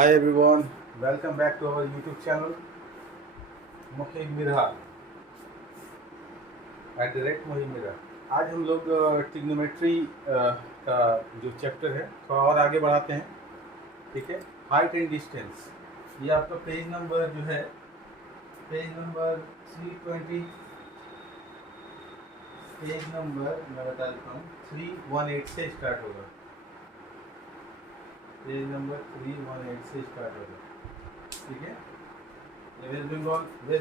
Hi everyone, welcome back to our YouTube channel Mohib Mira @Mohib Mira. आज हम लोग ट्रिग्नोमेट्री का जो चैप्टर है थोड़ा और आगे बढ़ाते हैं। ठीक है, हाइट एंड डिस्टेंस। ये आपका पेज नंबर जो है पेज नंबर 320, पेज नंबर मैं बता देता हूँ 318 से स्टार्ट होगा। पेज नंबर 318 से स्टार्ट होगा। ठीक है, वेस्ट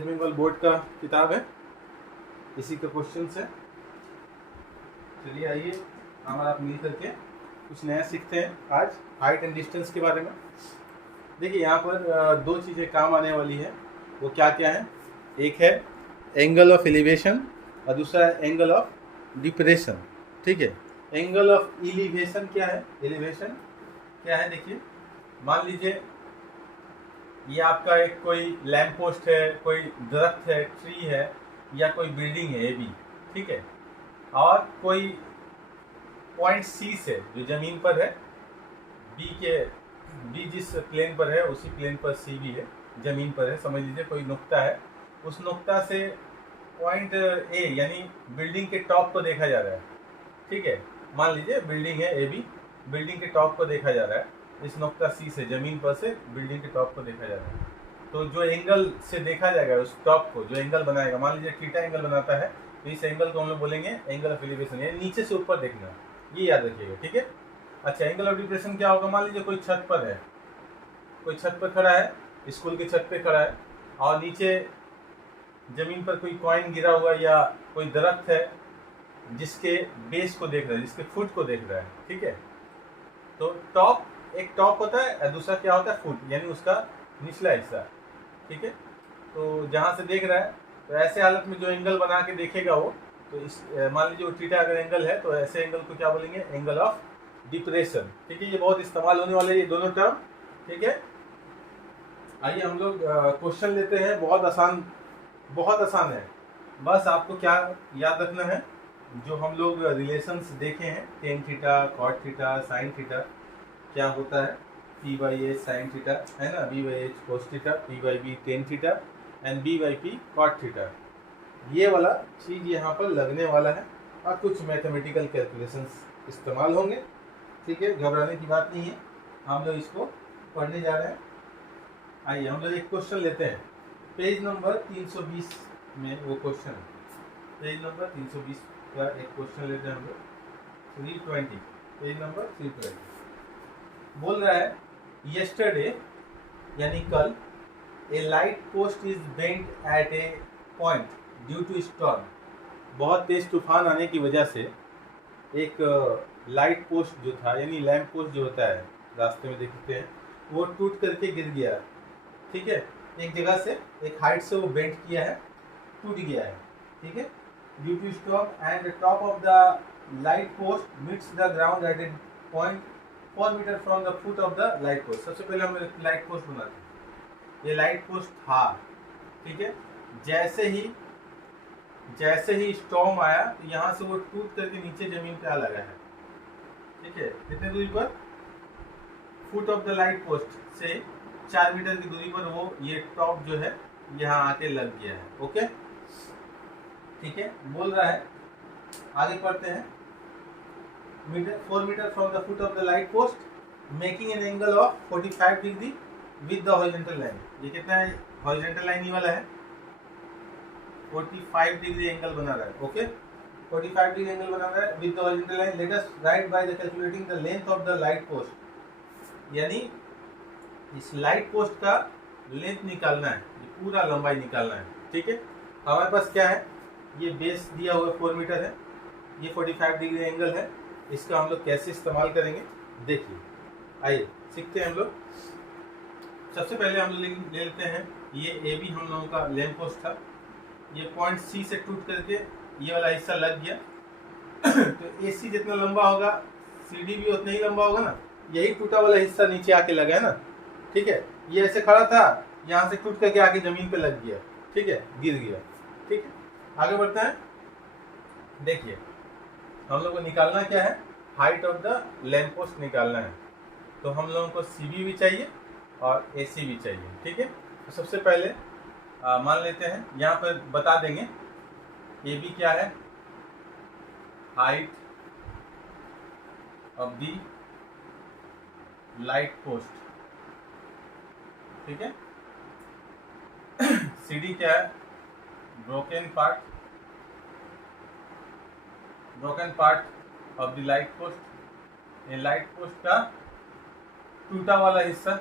बंगाल बोर्ड का किताब है, इसी का क्वेश्चन है। चलिए आइए हम आप मिल करके कुछ नया सीखते हैं आज हाइट एंड डिस्टेंस के बारे में। देखिए यहाँ पर दो चीज़ें काम आने वाली है, वो क्या क्या है। एक है एंगल ऑफ एलिवेशन और दूसरा है एंगल ऑफ डिप्रेशन। ठीक है, एंगल ऑफ एलिवेशन क्या है, एलिवेशन क्या है। देखिए मान लीजिए ये आपका एक कोई लैंप पोस्ट है, कोई दरख्त है, ट्री है, या कोई बिल्डिंग है, ये भी ठीक है। और कोई पॉइंट सी से जो जमीन पर है, बी जिस प्लेन पर है उसी प्लेन पर सी भी है, जमीन पर है। समझ लीजिए कोई नुक्ता है, उस नुक्ता से पॉइंट ए यानी बिल्डिंग के टॉप को देखा जा रहा है। ठीक है, मान लीजिए बिल्डिंग है ए बी, बिल्डिंग के टॉप को देखा जा रहा है इस नुक्ता सी से, जमीन पर से बिल्डिंग के टॉप को देखा जा रहा है। तो जो एंगल से देखा जाएगा उस टॉप को, जो एंगल बनाएगा, मान लीजिए थीटा एंगल बनाता है, तो इस एंगल को हम लोग बोलेंगे एंगल ऑफ एलिवेशन, यानी नीचे से ऊपर देखना, ये याद रखिएगा। ठीक है, अच्छा एंगल ऑफ डिप्रेशन क्या होगा। मान लीजिए कोई छत पर है, कोई छत पर खड़ा है, स्कूल के छत पे खड़ा है, और नीचे जमीन पर कोई कॉइन गिरा हुआ या कोई दरख्त है जिसके बेस को देख रहा है, जिसके फुट को देख रहा है। ठीक है, तो टॉप, एक टॉप होता है और दूसरा क्या होता है, फुट, यानी उसका निचला हिस्सा। ठीक है, तो जहाँ से देख रहा है, तो ऐसे हालत में जो एंगल बना के देखेगा वो, तो इस मान लीजिए वो थीटा अगर एंगल है, तो ऐसे एंगल को क्या बोलेंगे, एंगल ऑफ डिप्रेशन। ठीक है, ये बहुत इस्तेमाल होने वाले ये दोनों टर्म। ठीक है, आइए हम लोग क्वेश्चन लेते हैं। बहुत आसान है। बस आपको क्या याद रखना है, जो हम लोग रिलेशंस देखे हैं, tan theta, cot theta, sine theta, क्या होता है P by H sine theta, है ना, B by H cos theta, P by B tan theta and B by P cot theta. ये वाला चीज़ यहाँ पर लगने वाला है और कुछ मैथमेटिकल कैलकुलेशंस इस्तेमाल होंगे। ठीक है, घबराने की बात नहीं है, हम लोग इसको पढ़ने जा रहे हैं। आइए हम लोग एक क्वेश्चन लेते हैं, पेज नंबर 320 में वो क्वेश्चन है। पेज नंबर 320 का एक क्वेश्चन लेते हैं हम लोग, 320, पेज नंबर 320। बोल रहा है यस्टरडे यानी कल, a light post is bent at a point due to storm. बहुत तेज तूफान आने की वजह से एक लाइट पोस्ट जो था, यानी लैंप पोस्ट जो होता है रास्ते में देखते हैं, वो टूट करके गिर गया। ठीक है, एक जगह से, एक हाइट से वो बेंट किया है, टूट गया है। ठीक है, due to storm and the top of the light post meets the ground at a point 4 metre from the foot of the light post. सबसे पहले हम लाइट पोस्ट बनाते हैं। ये लाइट पोस्ट था। ठीक है, जैसे ही स्टॉर्म आया, तो यहाँ से वो टूट करके नीचे जमीन पे आ लगा है। ठीक है, कितने दूरी पर, foot of the light post से 4 मीटर की दूरी पर वो ये टॉप जो है यहाँ आके लग गया है। ओके, ठीक है, बोल रहा है, आगे पढ़ते हैं। 4 metre from the foot of the light post making an angle of 45 degree with the horizontal line. ये कितना है, हॉरिजॉन्टल लाइन ही वाला है, 45 डिग्री एंगल बना रहा है। ओके, 45 डिग्री एंगल बना रहा है with the horizontal line. Let us right by the calculating the length of the light post. यानी इस लाइट पोस्ट का लेंथ निकालना है, ये पूरा लंबाई निकालना है। ठीक है, हमारे पास क्या है, ये बेस दिया हुआ 4 मीटर है, ये 45 डिग्री एंगल है। इसका हम लोग कैसे इस्तेमाल करेंगे, देखिए आइए सीखते हैं हम लोग। सबसे पहले हम लोग ले लेते हैं, ये ए बी हम लोगों का लैंप पोस्ट था, ये पॉइंट सी से टूट करके ये वाला हिस्सा लग गया। तो ए सी जितना लंबा होगा, सी डी भी उतना ही लंबा होगा ना, यही टूटा वाला हिस्सा नीचे आके लगा है ना। ठीक है, ये ऐसे खड़ा था, यहाँ से टूट करके आके जमीन पे लग गया। ठीक है, गिर गया। ठीक है, आगे बढ़ते हैं। देखिए हम लोग को निकालना क्या है, height of the lamp post निकालना है। तो हम लोगों को सी बी भी चाहिए और AC भी चाहिए। ठीक है, तो सबसे पहले मान लेते हैं, यहाँ पर बता देंगे AB क्या है, height of the light post. ठीक है, CD क्या है, broken part of the light post, ये लाइट पोस्ट का टूटा वाला हिस्सा।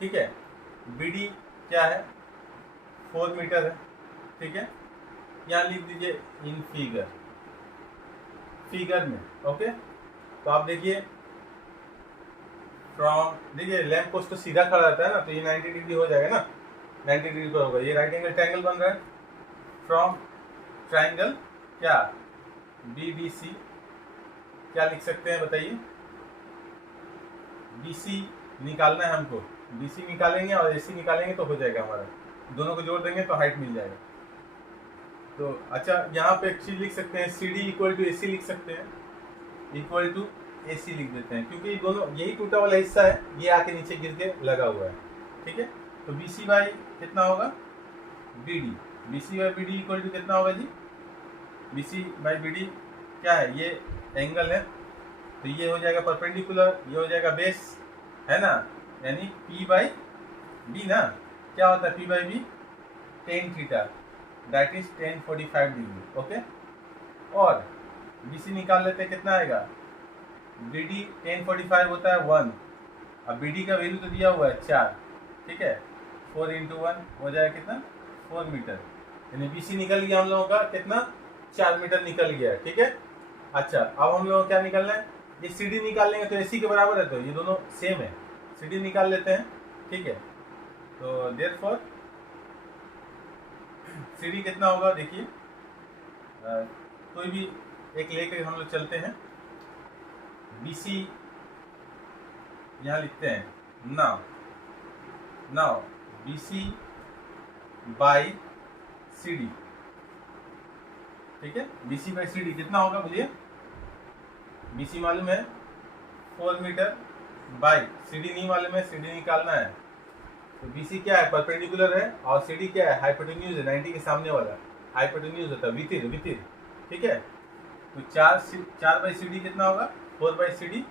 ठीक है, BD क्या है, 4 मीटर है। ठीक है, यहाँ लिख दीजिए इन फिगर में। ओके, तो आप देखिए देखिए लैंप पोस्ट तो सीधा खड़ा रहता है ना, तो ये 90 डिग्री हो जाएगा ना, 90 डिग्री पर होगा। ये राइट एंगल ट्रायंगल बन रहा है फ्रॉम ट्रायंगल क्या BBC। क्या लिख सकते हैं बताइए, BC निकालना है हमको, BC निकालेंगे और AC निकालेंगे तो हो जाएगा हमारा, दोनों को जोड़ देंगे तो हाइट मिल जाएगा। तो अच्छा, यहाँ पे एक चीज लिख सकते हैं, CD इक्वल टू AC लिख सकते हैं, इक्वल टू AC लिख देते हैं, क्योंकि दोनों यही टूटा वाला हिस्सा है, ये आके नीचे गिर के लगा हुआ है। ठीक है, तो BC बाई कितना होगा, BD, BC by BD equal to कितना होगा जी, BC बाई BD क्या है, ये एंगल है, तो ये हो जाएगा परपेंडिकुलर, ये हो जाएगा बेस, है ना, यानी P बाई B ना, क्या होता है P by B, tan theta, that is 1045 degree. Okay, और BC निकाल लेते हैं, कितना आएगा, BD 1045 होता है 1, अब BD का वैल्यू तो दिया हुआ है 4। ठीक है, 4 इंटू 1 हो जाएगा कितना, 4 मीटर, यानी BC निकल गया हम लोगों का कितना, 4 मीटर निकल गया। ठीक है, अच्छा अब हम लोगों को क्या निकलना है, ये CD निकाल लेंगे तो AC के बराबर है, तो ये दोनों सेम है, CD निकाल लेते हैं। ठीक है, तो देयरफॉर CD कितना होगा, देखिए कोई भी एक लेकर हम लोग चलते हैं, BC यहाँ लिखते हैं, नाउ BC बाई CD। ठीक है, BC बाई CD कितना होगा बोलिए, BC मालूम है 4 मीटर बाई CD नहीं मालूम है, CD निकालना है, तो BC क्या है, परपेंडिकुलर है, और CD क्या है, हाइपोटेन्यूज है, 90 के सामने वाला हाइपोटेन्यूज होता है, वितिर। ठीक है, तो 4 बाई CD कितना होगा, 4 बाई CD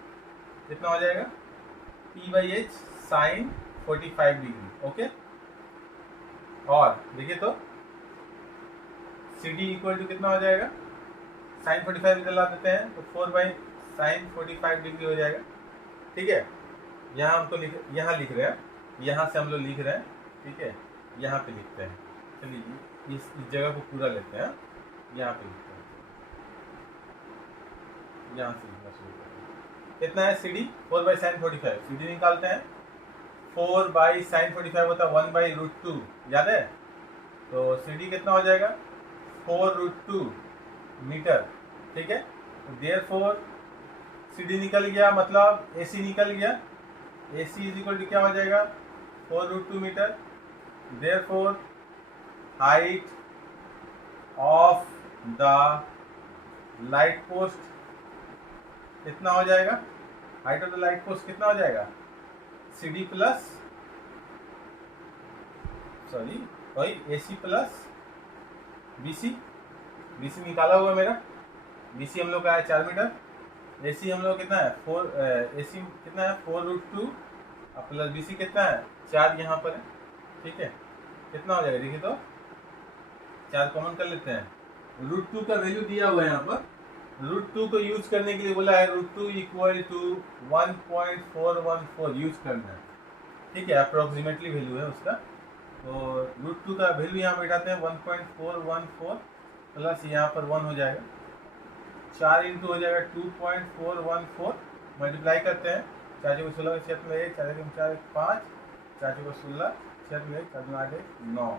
कितना हो जाएगा, P by H sine 45 degree. Okay, और देखिए तो CD इक्वल टू कितना हो जाएगा, साइन 45 इधर ला देते हैं, तो 4 बाई साइन 45 डिग्री हो जाएगा। ठीक है, यहाँ हमको यहाँ लिख रहे हैं, यहाँ से हम लोग लिख रहे हैं। ठीक है, यहाँ पे लिखते हैं, चलिए इस जगह को पूरा लेते हैं, यहाँ पे लिखते हैं, यहाँ से लिखना शुरू करते हैं। कितना है CD, 4 बाई साइन 45, CD निकालते हैं, 4 बाई साइन 45 होता है 1 बाई रूट 2, याद है, तो CD कितना हो जाएगा, 4 रूट 2 मीटर। ठीक है, तो देयरफॉर CD निकल गया, मतलब AC निकल गया, AC इज इक्वल टू क्या हो जाएगा, 4 root 2 metre. Therefore height of the light post कितना हो जाएगा, height of the light post कितना हो जाएगा, CD plus AC plus BC निकाला हुआ मेरा, BC हम लोग का है 4 मीटर, AC हम लोग कितना है AC कितना है 4 रूट 2 प्लस BC कितना है 4 यहाँ पर है। ठीक है, कितना हो जाएगा देखिए, तो 4 कॉमन कर लेते हैं, रूट 2 का वैल्यू दिया हुआ है यहाँ पर, रूट 2 को यूज करने के लिए बोला है, रूट 2 इक्वल टू 1.414 यूज करना है। ठीक है, अप्रोक्सीमेटली वैल्यू है उसका, तो रूट 2 का वैल्यू यहाँ बैठाते हैं 1.414 प्लस यहाँ पर 1 हो जाएगा, 4 इंटू हो जाएगा 2.414, मल्टीप्लाई करते हैं, 4 को 16 का 6 में 1, 4 को 4 5, 4 को 16 6 में 1, 4 में आगे 9,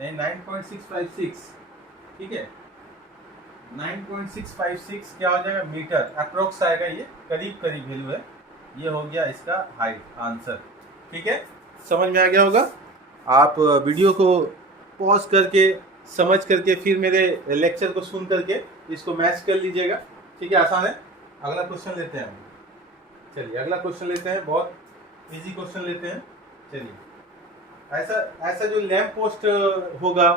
यानी 9.656। ठीक है, 9.656 क्या हो जाएगा मीटर, अप्रोक्स आएगा, ये करीब वैल्यू है, ये हो गया इसका हाइट आंसर। ठीक है, समझ में आ गया होगा। आप वीडियो को पॉज करके समझ करके फिर मेरे लेक्चर को सुन करके इसको मैच कर लीजिएगा। ठीक है, आसान है। अगला क्वेश्चन लेते हैं हम, चलिए अगला क्वेश्चन लेते हैं, बहुत इजी क्वेश्चन लेते हैं। चलिए, ऐसा ऐसा जो लैंप पोस्ट होगा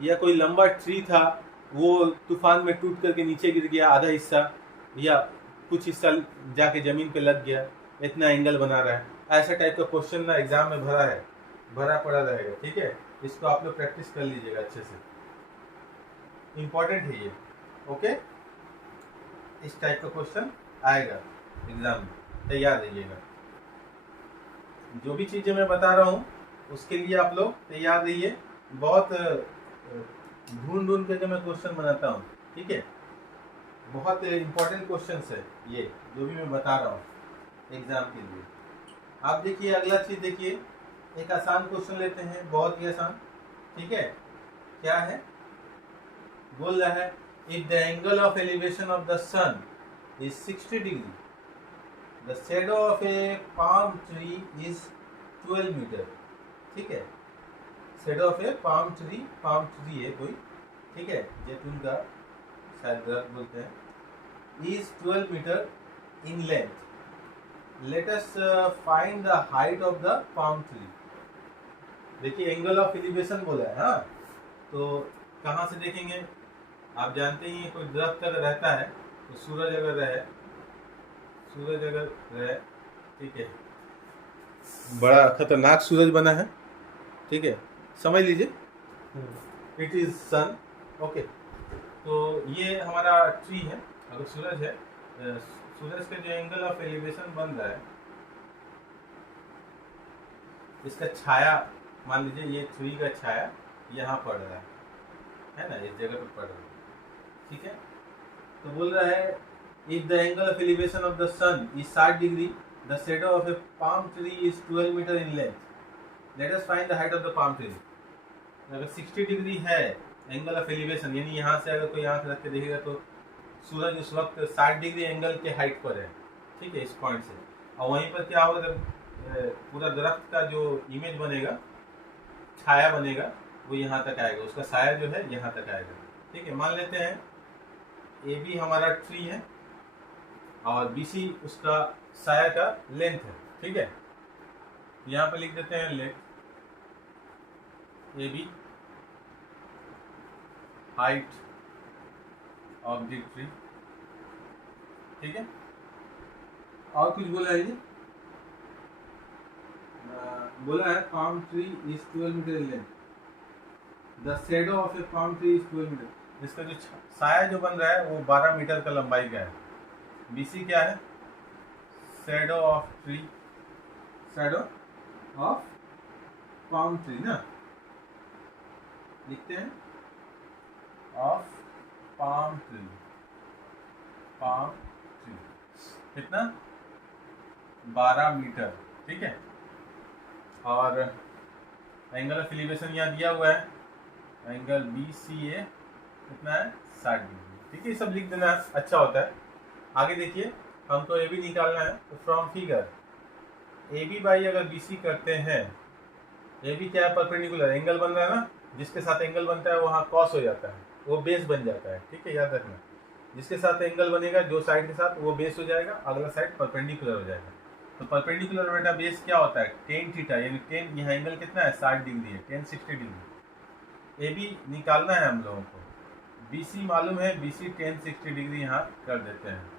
या कोई लंबा ट्री था, वो तूफान में टूट करके नीचे गिर गया आधा हिस्सा, या कुछ हिस्सा जाके जमीन पे लग गया, इतना एंगल बना रहा है, ऐसा टाइप का क्वेश्चन ना एग्जाम में भरा पड़ा रहेगा। ठीक है, इसको आप लोग प्रैक्टिस कर लीजिएगा अच्छे से, इंपॉर्टेंट है ये। ओके, इस टाइप का क्वेश्चन आएगा एग्जाम में, तैयार रहिएगा। जो भी चीजें मैं बता रहा हूँ उसके लिए आप लोग तैयार रहिए। बहुत ढूंढ करके मैं क्वेश्चन बनाता हूँ। ठीक है, बहुत इंपॉर्टेंट क्वेश्चंस है ये जो भी मैं बता रहा हूँ एग्जाम के लिए। आप देखिए, अगला चीज देखिए, एक आसान क्वेश्चन लेते हैं, बहुत ही आसान। ठीक है, क्या है, बोल रहा है if the angle of elevation of the sun is 60 degree, the shadow of a palm tree is 12 metre. ठीक है, shadow of a palm tree है कोई, ठीक है, जैतून का शायद दरख्त बोलते हैं, is 12 metre in length, let us find the height of the palm tree. देखिए, एंगल ऑफ एलिवेशन बोला है। हाँ, तो कहाँ से देखेंगे, आप जानते ही हैं, कोई दरख्त अगर रहता है तो सूरज अगर रहे, ठीक है, बड़ा खतरनाक सूरज बना है, ठीक है, समझ लीजिए, इट इज सन। ओके, तो ये हमारा ट्री है, अगर सूरज है, सूरज का जो एंगल ऑफ एलिवेशन बन रहा है, इसका छाया, मान लीजिए ये ट्री का छाया यहाँ पड़ रहा है ना, इस जगह पे पड़ रहा है। ठीक है, तो बोल रहा है if the angle of elevation of the sun is 60 degree, the shadow of a palm tree is 12 metre in length, let us find the height of the palm tree. अगर 60 डिग्री है एंगल ऑफ एलिवेशन, यानी यहाँ से अगर कोई आंख रख के देखेगा तो सूरज उस वक्त 60 डिग्री एंगल के हाइट पर है। ठीक है, इस पॉइंट से, और वहीं पर क्या होगा, पूरा दरख्त का जो इमेज बनेगा, छाया बनेगा, वो यहाँ तक आएगा, उसका साया जो है यहाँ तक आएगा। ठीक है, मान लेते हैं ए बी हमारा ट्री है और बी सी उसका साया का लेंथ है। ठीक है, यहाँ पे लिख देते हैं length A B, height of the tree. ठीक है, और कुछ बोला है ये, बोला है palm tree is 12 metre in length, the shadow of a palm tree is 12 metre. इसका जो साया जो बन रहा है वो 12 मीटर का लंबाई का है। बीसी क्या है, shadow of tree, shadow of palm tree ना, लिखते हैं ऑफ पाम ट्री, कितना, 12 मीटर। ठीक है, और एंगल ऑफ एलिवेशन यहाँ दिया हुआ है, एंगल बी सी ए कितना है, 60 डिग्री। ठीक है, ये सब लिख देना अच्छा होता है। आगे देखिए, हमको ए बी निकालना है, तो from figure A B by अगर बी सी करते हैं, ए बी क्या है, परपेंडिकुलर एंगल बन रहा है ना, जिसके साथ एंगल बनता है वहाँ कॉस हो जाता है, वो बेस बन जाता है। ठीक है, याद रखना, जिसके साथ एंगल बनेगा जो साइड के साथ, वो बेस हो जाएगा, अगला साइड परपेंडिकुलर हो जाएगा। तो परपेंडिकुलर बेटा बेस क्या होता है, टेन थीटा, यानी टेन, यहाँ एंगल कितना है, 60 डिग्री है, टेन 60 डिग्री। ए बी निकालना है हम लोगों को, बी सी मालूम है, बी सी 10 60 डिग्री यहाँ कर देते हैं,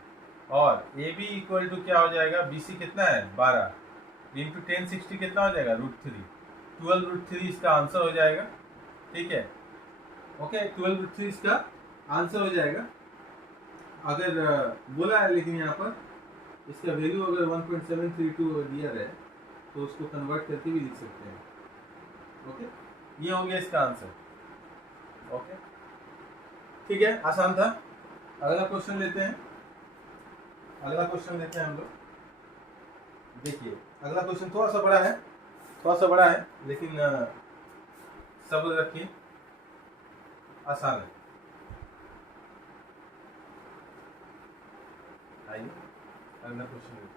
और ए बी इक्वल टू क्या हो जाएगा, बी सी कितना है, 12 इंटू 10 60 कितना हो जाएगा, √3, 12√3 इसका आंसर हो जाएगा। ठीक है, ओके, 12√3 इसका आंसर हो जाएगा। अगर बोला है लेकिन यहाँ पर इसका वैल्यू अगर 1.732 दिया है तो उसको कन्वर्ट करके भी लिख सकते हैं। ओके, ये हो गया इसका आंसर। ओके, ठीक है, आसान था। अगला क्वेश्चन लेते हैं, हम लोग। देखिए, अगला क्वेश्चन थोड़ा सा बड़ा है, लेकिन सब्र रखिए, आसान है। आइए अगला क्वेश्चन देखिए,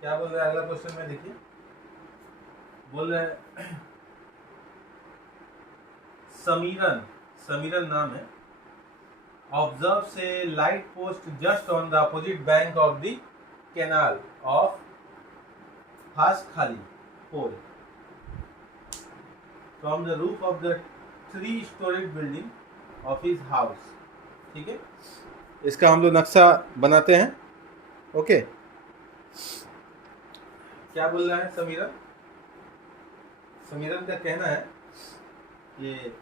क्या बोल रहा है अगला क्वेश्चन में। देखिए, बोल रहा है समीरन नाम है, ऑब्जर्व से light post just on the opposite bank of the canal of Haskhali pole from the roof of the 3-storied building of his house. ठीक है, इसका हम लोग नक्शा बनाते हैं. ओके, क्या बोल रहा है समीरन? समीरन का कहना है कि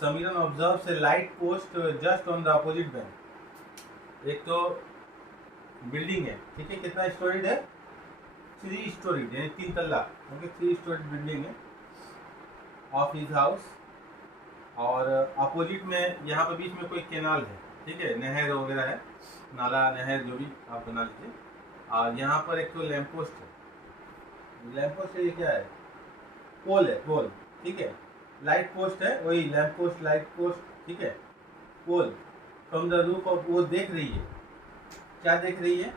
Samiran observes a light post just on the opposite bank. एक तो बिल्डिंग है, ठीक है, कितना स्टोरीड है? 3 स्टोरीड, यानी 3 तल्ला. ओके, 3 स्टोरीड बिल्डिंग है ऑफ हिज हाउस. और अपोजिट में यहाँ पे बीच में कोई कैनाल है, ठीक है, नहर वगैरह है, नाला नहर जो भी आप बना लीजिए. और यहाँ पर एक तो लैंप पोस्ट है. लैंप पोस्ट है, ये क्या है? पोल है, पोल. ठीक है, लाइट पोस्ट है, वही लैंप पोस्ट, लाइट पोस्ट. ठीक है, pole from the roof of, वो देख रही है. क्या देख रही है?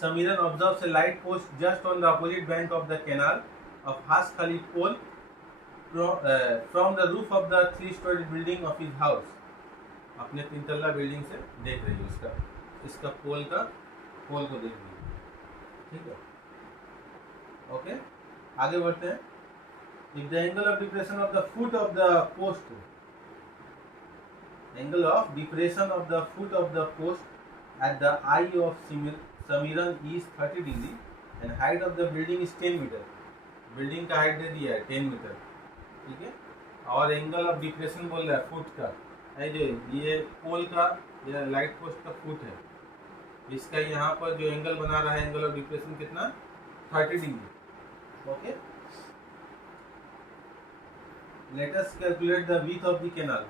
Samiran observes a light post just on the opposite bank of the canal of Hanskhali pole from the roof of the 3-story building of his house. अपने 3 तल्ला बिल्डिंग से देख रही है इसका पोल को देख रही है. ठीक है, ओके, आगे बढ़ते हैं. If the angle of depression of the foot of the post, angle of depression of the foot of the post at the eye of Samiran is 30 degree and height of the building is 10 meter. Building का height दे दिया है 10 metre. ठीक है, और angle of depression बोल रहा है foot का. जो ये पोल का या लाइट पोस्ट का फुट है, इसका यहाँ पर जो एंगल बना रहा है, एंगल ऑफ डिप्रेशन कितना? 30 degree. Okay, let us calculate the width of the canal.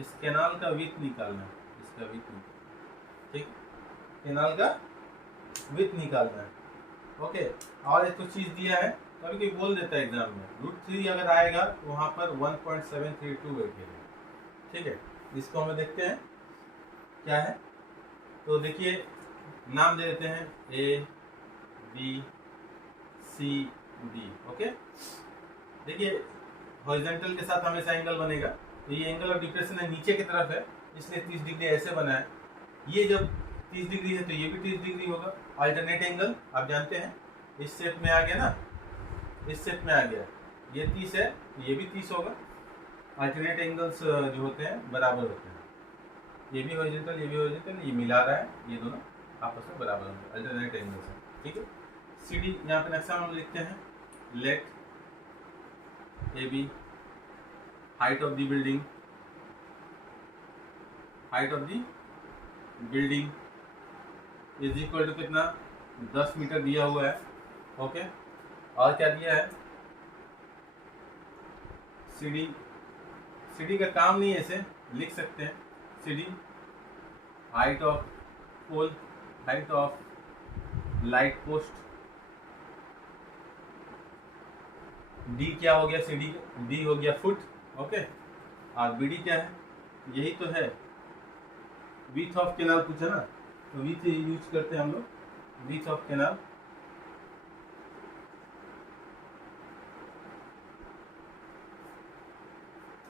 इस कैनाल का विड्थ निकालना है, इसका विड्थ निकालना. ठीक, कैनाल का विड्थ निकालना है. ओके, और एक तो चीज दिया है, कभी कोई बोल देता है एग्जाम में, √3 अगर आएगा तो वहाँ पर 1.732 बैठेगा. ठीक है, इसको हम देखते हैं क्या है. तो देखिए, नाम दे देते हैं A B C D. Okay, देखिए हॉरिजॉन्टल के साथ हमेशा एंगल बनेगा. तो ये एंगल ऑफ डिप्रेशन है, नीचे की तरफ है, इसलिए 30 डिग्री ऐसे बना है. ये जब 30 डिग्री है तो ये भी 30 डिग्री होगा. अल्टरनेट एंगल आप जानते हैं, इस शेप में आ गया ना, इस शेप में आ गया. ये 30 है तो ये भी 30 होगा. अल्टरनेट एंगल्स जो होते हैं बराबर होते हैं. ये भी हॉरिजॉन्टल, ये भी हॉरिजॉन्टल, ये मिला रहा है, ये दोनों आपस में बराबर होंगे, अल्टरनेट एंगल्स हैं. ठीक है, CD यहाँ पे नक्शा हम लिखते हैं. Let AB height of the building, height of the building is equal to कितना? 10 मीटर दिया हुआ है. ओके, और क्या दिया है? CD का काम नहीं है, ऐसे लिख सकते हैं. CD height of pole, height of light post. D क्या हो गया? CD D हो गया फुट. ओके, और BD क्या है? यही तो है, विड्थ ऑफ कैनाल पूछा ना, तो विड्थ यूज करते हैं हम लोग. Width of canal,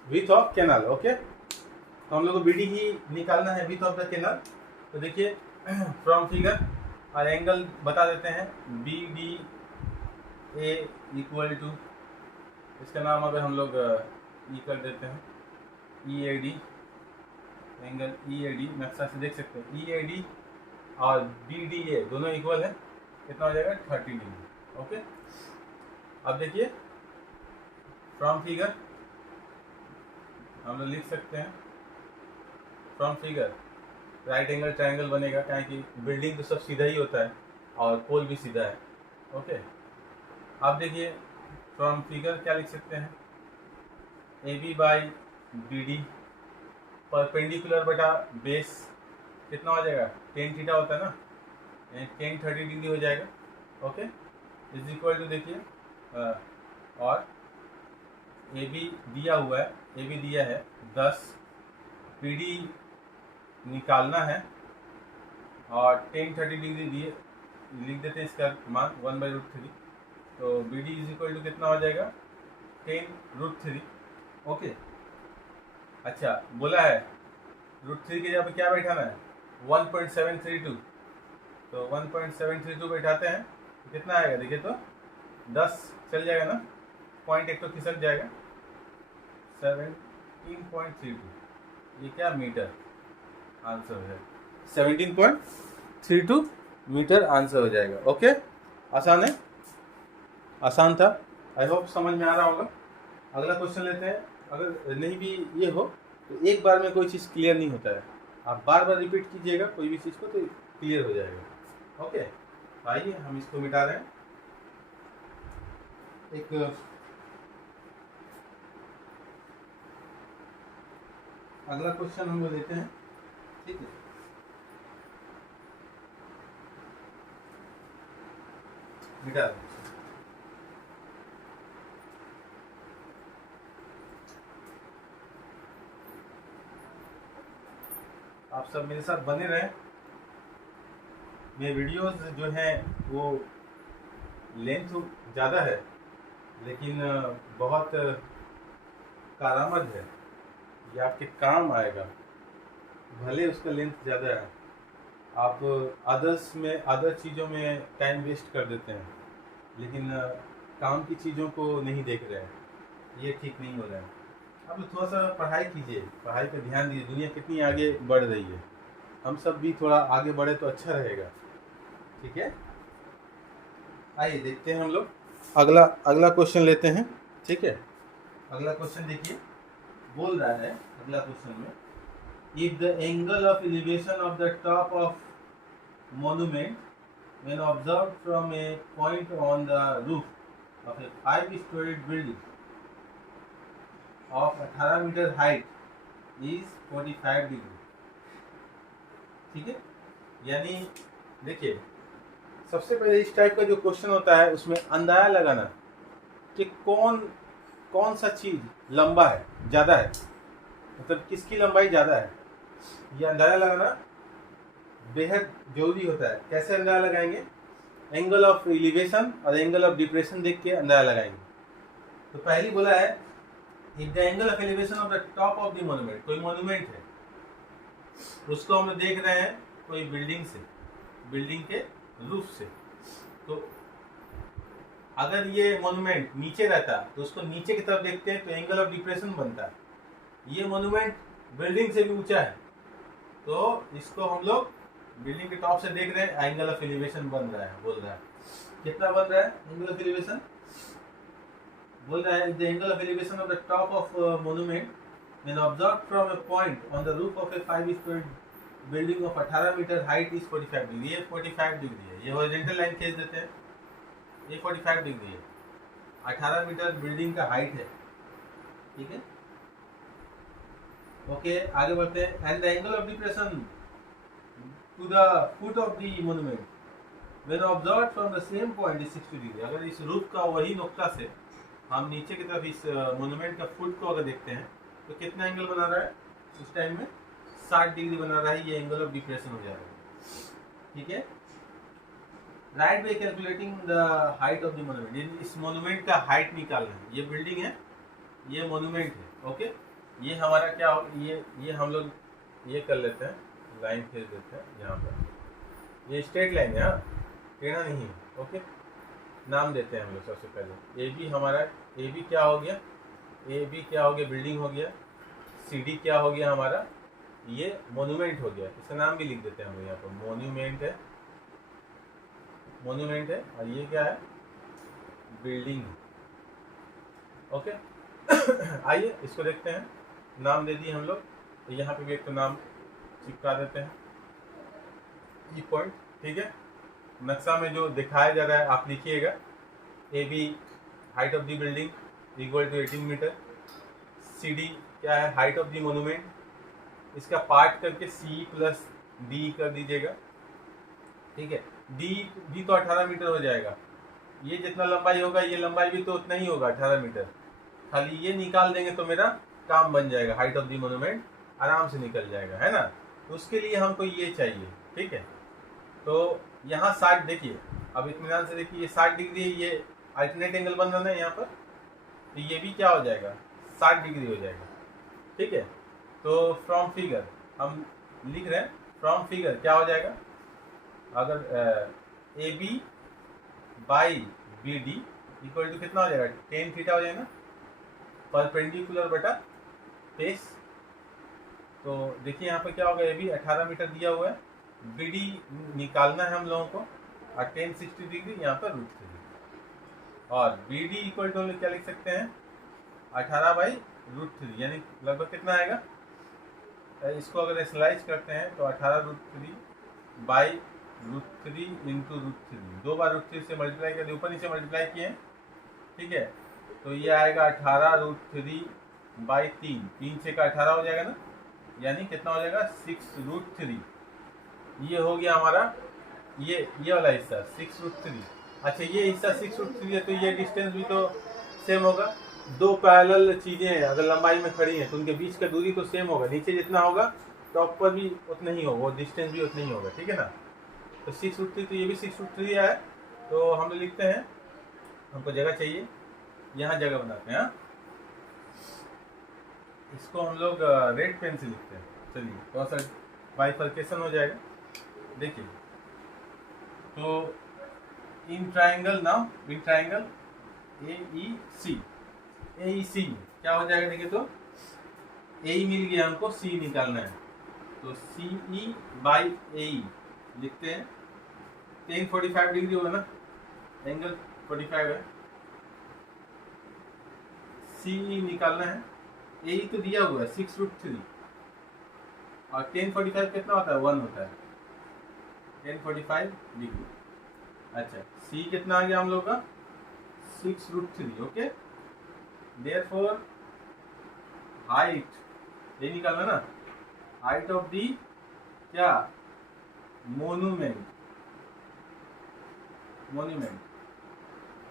width of canal. Okay, तो हम लोग को BD ही निकालना है, विड्थ ऑफ द कैनाल. तो देखिए फ्रॉम फिगर और एंगल बता देते हैं. BDA इक्वल टू, इसका नाम अगर हम लोग ई कर देते हैं, EAD, एंगल EAD नक्शा से देख सकते हैं. EAD और BDA दोनों इक्वल है. कितना हो जाएगा? 30 डिग्री. ओके, अब देखिए फ्रॉम फिगर हम लोग लिख सकते हैं. From figure right angle triangle बनेगा, क्या कि बिल्डिंग तो सब सीधा ही होता है और पोल भी सीधा है. ओके, अब देखिए फ्रॉम फिगर क्या लिख सकते हैं? AB बाई BD परपेंडिकुलर बटा बेस कितना हो जाएगा? tan थीटा होता है ना, tan 30 डिग्री हो जाएगा. ओके, इज इक्वल टू देखिए, और AB दिया हुआ है, AB दिया है 10, BD निकालना है और tan 30 डिग्री दिए, लिख देते हैं इसका मान 1/√3. तो BD इज इक्वल टू कितना हो जाएगा? tan√3. ओके, अच्छा बोला है √3 के जगह पे क्या बैठाना है? 1.732, तो 1.732 बैठाते हैं कितना आएगा देखिए, तो 10 चल जाएगा ना, पॉइंट एक तो खिसक जाएगा, 17.32, ये क्या मीटर आंसर हो जाएगा, 17.32 मीटर आंसर हो जाएगा। ओके, आसान है, आसान था, आई होप समझ में आ रहा होगा। अगला क्वेश्चन लेते हैं। अगर नहीं भी ये हो तो एक बार में कोई चीज़ क्लियर नहीं होता है, आप बार बार रिपीट कीजिएगा कोई भी चीज़ को तो क्लियर हो जाएगा। ओके, आइए हम इसको मिटा रहे हैं। एक अगला क्वेश्चन हम लोग लेते हैं, ठीक है। मिटा दें। आप सब मेरे साथ बने रहें। मेरे वीडियोस जो हैं वो लेंथ ज़्यादा है लेकिन बहुत कारआमद है, ये आपके काम आएगा, भले उसका लेंथ ज़्यादा है। आप अदर चीज़ों में टाइम वेस्ट कर देते हैं लेकिन काम की चीज़ों को नहीं देख रहे हैं, ये ठीक नहीं हो रहा है। अब थोड़ा सा पढ़ाई कीजिए, पढ़ाई पे ध्यान दीजिए, दुनिया कितनी आगे बढ़ रही है, हम सब भी थोड़ा आगे बढ़े तो अच्छा रहेगा, ठीक है। आइए देखते हैं हम लोग अगला क्वेश्चन लेते हैं, ठीक है। अगला क्वेश्चन देखिए, बोल रहा है अगला क्वेश्चन में, if the angle of elevation of the top of monument when observed from a point on the roof of a 5-storied building of 18 metre height is 45 degree, ठीक है। यानी देखिए, सबसे पहले इस टाइप का जो क्वेश्चन होता है उसमें अंदाजा लगाना कि कौन सा चीज लंबा है, ज़्यादा है, मतलब किसकी लंबाई ज़्यादा है, ये अंदाजा लगाना बेहद जरूरी होता है। कैसे अंदाजा लगाएंगे? एंगल ऑफ एलिवेशन और एंगल ऑफ डिप्रेशन देख के अंदाजा लगाएंगे। तो पहली बोला है if the angle of elevation of the top of the monument, कोई मोन्यूमेंट है उसको हम देख रहे हैं कोई बिल्डिंग से, बिल्डिंग के रूफ से, तो अगर ये मोन्यूमेंट नीचे रहता तो उसको नीचे की तरफ देखते हैं तो एंगल ऑफ डिप्रेशन बनता है। ये मोन्यूमेंट बिल्डिंग से भी ऊंचा है तो इसको हम लोग बिल्डिंग के टॉप से देख रहे हैं, एंगल ऑफ एलिवेशन बन रहा है, बोल रहा है कितना बन रहा है एंगल ऑफ एलिवेशन, बोल रहा है the angle of elevation of the top of monument when observed from a point on the roof of a 5-storied building of 18 metre height is 45 degree. ये 45 डिग्री है, ये हॉरिजॉन्टल लाइन खींच देते हैं, ये 45 डिग्री है, 18 मीटर बिल्डिंग का height है, ठीक है। ओके, आगे बढ़ते हैं। And the angle of depression to the foot of the monument when observed from the same point is 60 degree. अगर इस रूफ का वही नुक्ता से हम नीचे की तरफ इस मोन्यूमेंट का फुट को अगर देखते हैं तो कितना एंगल बना रहा है, उस टाइम में 60 डिग्री बना रहा है, ये एंगल ऑफ डिप्रेशन हो जाएगा, ठीक है। Right bye calculating the height of the monument, इस मोन्यूमेंट का हाइट निकालना है, ये बिल्डिंग है, ये मोन्यूमेंट है, ओके। ये हमारा क्या हो, ये हम लोग ये कर लेते हैं, लाइन खींच देते हैं यहाँ पर, ये स्ट्रेट लाइन है, टेढ़ा नहीं है, ओके। नाम देते हैं हम लोग सबसे पहले, ए बी हमारा, ए बी क्या हो गया, ए बी क्या हो गया, बिल्डिंग हो गया, सी डी क्या हो गया हमारा, ये मोन्यूमेंट हो गया, इसका नाम भी लिख देते हैं हम लोग यहाँ पर, मोन्यूमेंट है, मोन्यूमेंट है, और ये क्या है, बिल्डिंग, ओके। आइए इसको देखते हैं, नाम दे दिए हम लोग, तो यहाँ पे भी एक तो नाम चिपका देते हैं, ई पॉइंट, ठीक है। नक्शा में जो दिखाया जा रहा है आप लिखिएगा, A B height of the building equal to 18 metre, C D क्या है, हाइट ऑफ द मोन्यूमेंट, इसका पार्ट करके सी प्लस डी कर दीजिएगा, ठीक है। डी तो 18 मीटर हो जाएगा, ये जितना लंबाई होगा ये लंबाई भी तो उतना ही होगा 18 मीटर, खाली ये निकाल देंगे तो मेरा काम बन जाएगा, हाइट ऑफ द मोन्यूमेंट आराम से निकल जाएगा, है ना। तो उसके लिए हमको ये चाहिए, ठीक है। तो यहाँ 60 देखिए, अब इत्मीनान से देखिए, ये 60 डिग्री है, ये अल्टरनेट एंगल बन रहा है यहाँ पर, तो ये भी क्या हो जाएगा, 60 डिग्री हो जाएगा, ठीक है। तो फ्रॉम फिगर हम लिख रहे हैं फ्रॉम फिगर क्या हो जाएगा, अगर A B by B D equal to कितना हो जाएगा, टेन थीटा हो जाएगा, परपेंडिकुलर बटा फेस। तो देखिए यहाँ पर क्या होगा, ए बी 18 मीटर दिया हुआ है, बी डी निकालना है हम लोगों को, और टेन 60 डिग्री यहाँ पर √3, और बी डी इक्वल टू हम लोग क्या लिख सकते हैं, 18 बाई √3, यानी लगभग कितना आएगा, इसको अगर स्लाइस करते हैं तो 18√3 बाई √3 इंटू √3, 2 बार √3 से मल्टीप्लाई कर, ऊपर नीचे मल्टीप्लाई किए, ठीक है। तो ये आएगा 18√3 बाई 3 से का 18 हो जाएगा ना, यानी कितना हो जाएगा 6√3। ये हो गया हमारा ये वाला हिस्सा 6√3। अच्छा ये हिस्सा 6√3 है, तो ये डिस्टेंस भी तो सेम होगा, दो पैरेलल चीजें अगर लंबाई में खड़ी हैं तो उनके बीच का दूरी तो सेम होगा, नीचे जितना होगा टॉप पर भी उतना ही होगा, वो डिस्टेंस भी उतना ही होगा, ठीक है ना। तो 6√3, तो ये भी 6√3 है, तो हम लिखते हैं, हमको जगह चाहिए, यहाँ जगह बनाते हैं, इसको हम लोग रेड पेन से लिखते हैं। चलिए थोड़ा सा बाइफर्केशन हो जाएगा, देखिए। तो in triangle now, in triangle A C क्या हो जाएगा, देखिए तो ए मिल गया हमको, सी निकालना है, तो सी ई बाई ए लिखते हैं, टेन 45 डिग्री होगा ना, एंगल 45 है, सी ई निकालना है, ए तो दिया हुआ है 6√3, और 1045 कितना होता है, 1 होता है, 1045 डिग्री। अच्छा सी कितना आ गया हम लोग का, 6√3, ओके। देयरफॉर हाइट, ये निकालना ना, हाइट ऑफ दी क्या, मोन्यूमेंट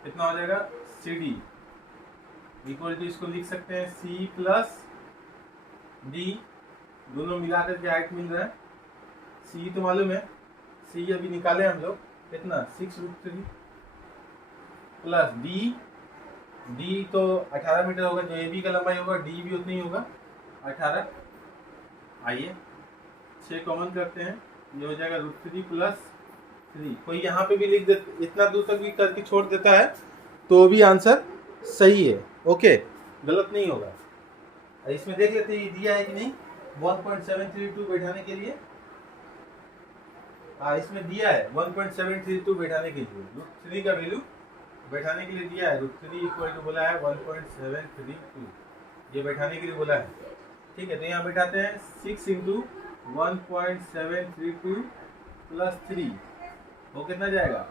कितना हो जाएगा, सी डी इक्वल टू, इसको लिख सकते हैं सी प्लस डी, दोनों मिलाकर के हाइट मिल रहा है, सी तो मालूम है, सी अभी निकाले हम लोग कितना 6√3 प्लस डी तो 18 मीटर होगा, जो ए बी का लंबाई होगा डी भी उतना ही होगा 18। आइए 6 कॉमन करते हैं, ये हो जाएगा √3 प्लस 3। कोई यहाँ पे भी लिख दे, इतना दूर तक भी करके छोड़ देता है तो भी आंसर सही है, ओके, गलत नहीं होगा। इसमें देख लेते हैं ये दिया है कि नहीं, 1.732 बैठाने के लिए, इसमें दिया है 1.732 बैठाने के लिए, √3 का वैल्यू बैठाने के लिए दिया है, √3 इक्वल टू बोला है 1.732, ये बैठाने के लिए बोला है, ठीक है। तो यहाँ बैठाते हैं 6 इंटू 1.732 प्लस 3, वो कितना जाएगा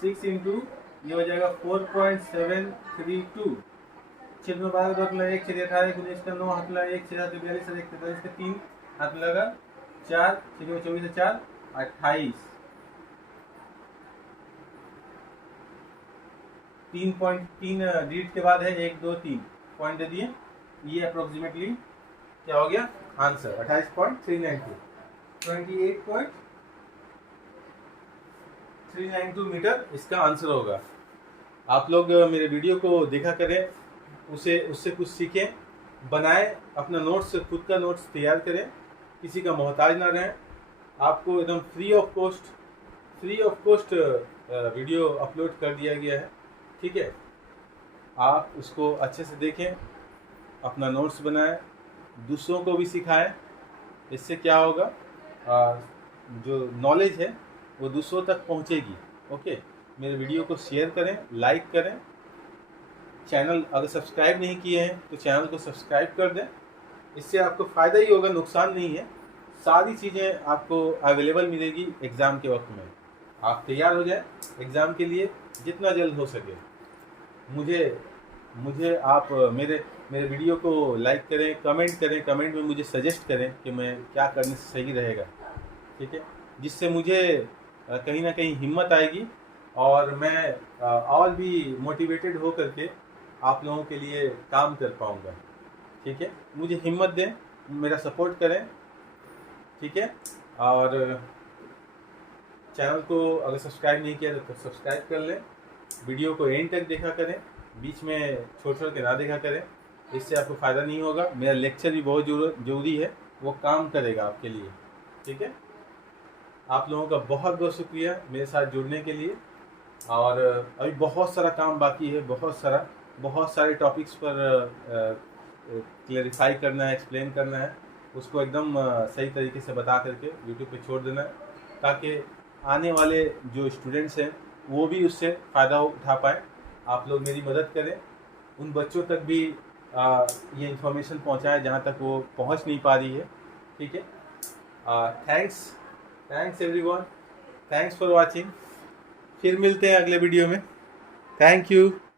6 इंटू, ये हो जाएगा 4.732, 6 में 12 हाथ लगा 1 6 18 19 का 9 हाथ लगा 1 6 7 42 1 43 का 3 हाथ लगा 4 6 में 24 4 28, 3.3 डिजिट के बाद है 1 2 3 पॉइंट दे दिए, ये अप्रोक्सीमेटली क्या हो गया आंसर 28.392, 28.392 मीटर इसका आंसर होगा। आप लोग मेरे वीडियो को देखा करें, उससे कुछ सीखें, बनाएं, अपना नोट्स, खुद का नोट्स तैयार करें, किसी का मोहताज ना रहें। आपको एकदम free of cost video upload कर दिया गया है, ठीक है। आप उसको अच्छे से देखें, अपना नोट्स बनाएं, दूसरों को भी सिखाएं, इससे क्या होगा जो नॉलेज है वो दूसरों तक पहुंचेगी, ओके। मेरे वीडियो को शेयर करें, लाइक करें, चैनल अगर सब्सक्राइब नहीं किए हैं तो चैनल को सब्सक्राइब कर दें, इससे आपको फ़ायदा ही होगा, नुकसान नहीं है। सारी चीज़ें आपको अवेलेबल मिलेगी एग्ज़ाम के वक्त में। आप तैयार हो जाएं एग्ज़ाम के लिए जितना जल्द हो सके। मुझे आप मेरे वीडियो को लाइक करें, कमेंट करें, कमेंट में मुझे सजेस्ट करें कि मैं क्या करने से सही रहेगा, ठीक है, जिससे मुझे कहीं ना कहीं हिम्मत आएगी और मैं और भी मोटिवेटेड हो करके आप लोगों के लिए काम कर पाऊँगा, ठीक है। मुझे हिम्मत दें, मेरा सपोर्ट करें, ठीक है। और चैनल को अगर सब्सक्राइब नहीं किया तो सब्सक्राइब कर लें, वीडियो को एंड तक देखा करें, बीच में छोड़ के ना देखा करें, इससे आपको फ़ायदा नहीं होगा। मेरा लेक्चर भी बहुत ज़रूरी है, वो काम करेगा आपके लिए, ठीक है। आप लोगों का बहुत बहुत शुक्रिया मेरे साथ जुड़ने के लिए। और अभी बहुत सारा काम बाकी है, बहुत सारे टॉपिक्स पर क्लेरिफाई करना है, एक्सप्लेन करना है, उसको एकदम सही तरीके से बता करके यूट्यूब पे छोड़ देना है, ताकि आने वाले जो स्टूडेंट्स हैं वो भी उससे फ़ायदा उठा पाएँ। आप लोग मेरी मदद करें, उन बच्चों तक भी ये इन्फॉर्मेशन पहुंचाएं जहां तक वो पहुंच नहीं पा रही है। ठीक है, thanks everyone, thanks for watching. फिर मिलते हैं अगले वीडियो में। Thank you.